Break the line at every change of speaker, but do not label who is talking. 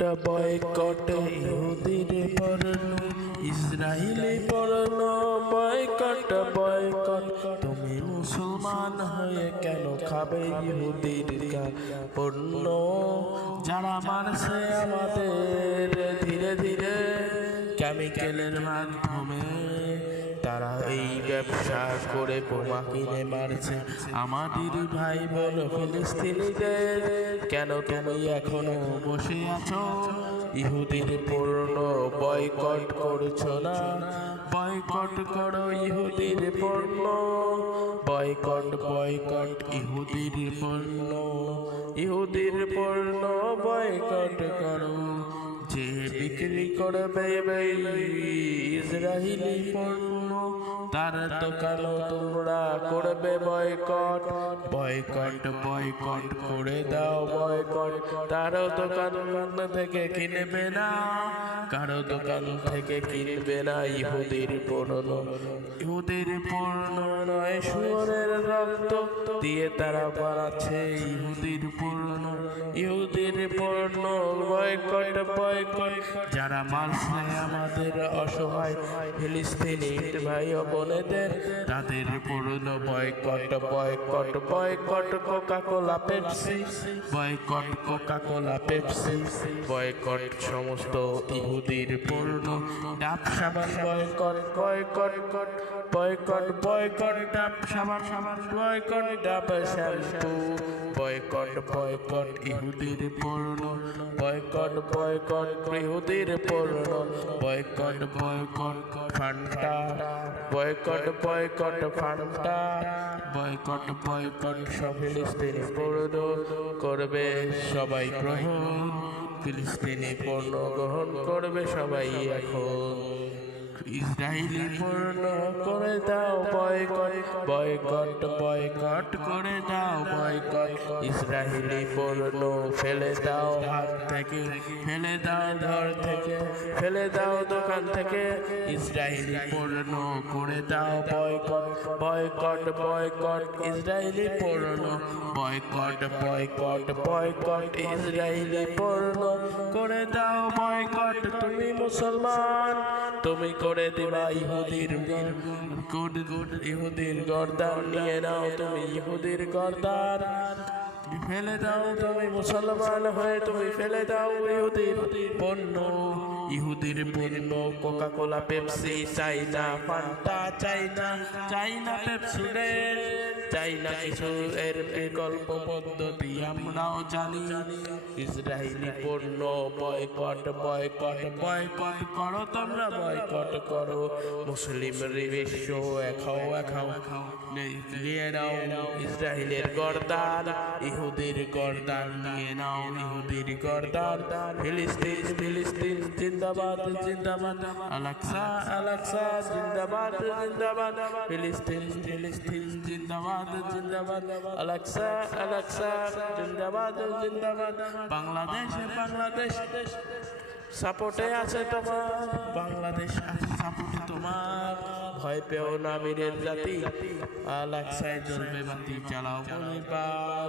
একটা বয়কট ইহুদির পড়ল ইসরায়েলে পড়ল বয়কট বয়কট তুমি মুসলমান হয়ে কেন খাবে ইহুদির পণ্য যারা মানছে আমাদের, ধীরে ধীরে কেমিক্যালের মাধ্যমে তারা এই ব্যবসা করে বোমা কিনে মারছে। আমাদের ভাই বোন ফিলিস্তিনিদের, কেন তুমি এখনও বসে আছো? ইহুদির পূর্ণ বয়কট করছ না? বয়কট করো ইহুদির পণ্য বয়কট বয়কট ইহুদির পণ্য ইহুদির পণ্য বয়কট করো। যে বিক্রি করবে ইসরায়েলি পণ্য। তার দোকানও তোমরা করবে বয়কট। বয়কট বয়কট করে দাও বয়কট। তারও দোকান থেকে কিনবে না। কারও দোকান থেকে কিনবে না ইহুদির পণ্য। ইহুদির পণ্য নয়, শুয়োরের রক্ত দিয়ে তারা বানাচ্ছে ইহুদির পণ্য। ইহুদির পণ্য বয়কট বয়কট যারা মারছে আমাদের অসহায় ফিলিস্তিনি ভাই বোনেদের তাদের পূর্ণ boycott boycott boycott Coca Cola Pepsi, boycott Coca Cola Pepsi, boycott সমস্ত ইহুদির পূর্ণ ডাব সাবান বয়কট বয়কট বয়কট বয়কট ডাব সাবান সাবান বয়কট ডাব শ্যাম্পু বয়কট বয়কট, ইহুদির পূর্ণ। বয়কট বয়কট, ইহুদির পূর্ণ। Boycott boycott, Fanta. Boycott boycott, Fanta. Boycott boycott, সব ফিলিস্তিনি পূর্ণ করবে সবাই গ্রহণ। ফিলিস্তিনি পণ্য গ্রহণ করবে সবাই এখন। ইসরায়েলি পূর্ণ করে দাও বয়কট বয়কট বয়কট। করে দাও বয়কট। ইসরায়েলি পূর্ণ ফেলে দাও। হাত থেকে ফেলে দাও ঘর থেকে ফেলে দাও দোকান থেকে। ইসরায়েলি পূর্ণ করে দাও বয়কট বয়কট বয়কট। ইসরায়েলি পূর্ণ বয়কট বয়কট বয়কট ইসরায়েলি পূর্ণ করে দাও বয়কট তুমি মুসলমান তুমি করে দিবা ইহুদির গুড গুড ইহুদির গর্দান নিয়ে নাও তুমি ইহুদির গর্দান ফেলে দাও তুমি মুসলমান হয়ে তুমি ফেলে দাও ইহুদির পণ্য ইহুদির পণ্য Coca Cola Pepsi China Fanta China China Pepsi রে চাইনা কিছু, এর বিকল্প পদ্ধতি আমরাও জানি। ইসরায়েলি পণ্য বয়কট বয়কট বয়কট করো, তোমরা বয়কট করো। মুসলিম বিশ্ব এখাও এখাও নিয়ে নাও ইসরায়েলের গর্দান। ইহুদির গর্দান, নিয়ে নাও ইহুদির গর্দান। ফিলিস্তিন ফিলিস্তিন, জিন্দাবাদ জিন্দাবাদ। আলাক্সা আলাক্সা জিন্দাবাদ জিন্দাবাদ। ফিলিস্তিন ফিলিস্তিন, জিন্দাবাদ। জিন্দাবাদ আলাক্সা আলাক্সা, জিন্দাবাদ জিন্দাবাদ। বাংলাদেশ বাংলাদেশ। সাপোর্টে আছে তোমার। বাংলাদেশ আছে, সাপোর্টে তোমার। ভয় পেও না বীরের জাতি। আলাক্সায় জ্বলবে বাতি চালাও পরিবার